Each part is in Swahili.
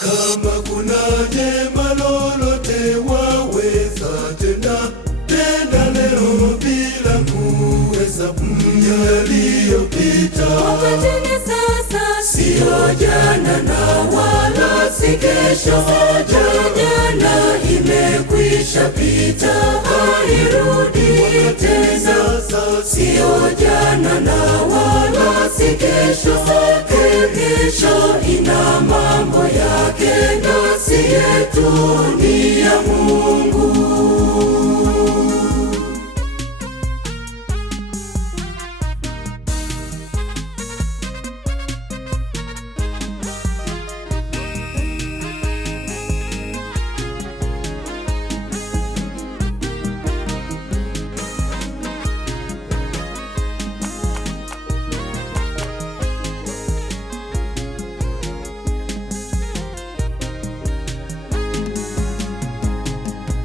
Kama kuna jema lolote waweza tenda, tenda leo bila kuhesabu yaliyopita. Wakati ni sasa, sio jana na wala si kesho. Jana imekwisha pita, hairudi tena. Sio jana na wala si kesho. Kesho ina mambo yake, nasi yetu ni ya Mungu.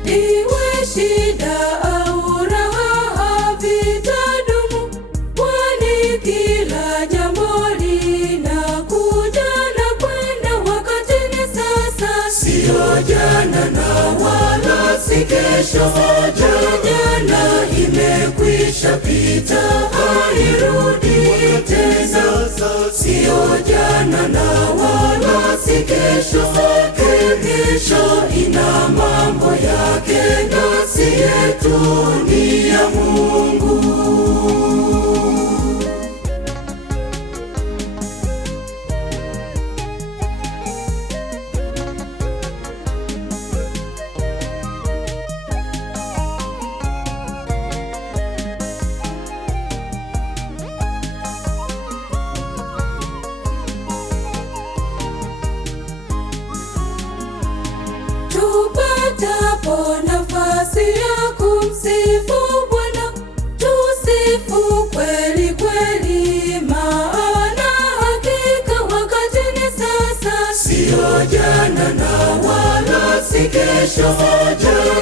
Iwe shida au raha vitadumu, kwani kila jambo linakuja na kwenda. Wakati ni sasa, sio jana na wala si kesho. Jana imekwisha pita, hairudi tena. Sio jana na wala si kesho. Kesho ina mambo yake, nasi yetu ni ya Mungu. Tupatapo nafasi ya kumsifu Bwana, tusifu kweli kweli, maana hakika wakati ni sasa. Sio jana na wala si kesho.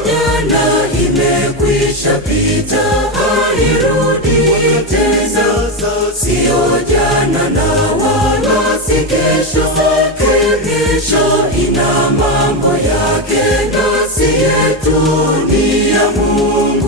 Jana imekwisha pita, hairudi tena. Sio jana na wala si kesho. Kesho ina mambo yake, nasi yetu ni ya Mungu.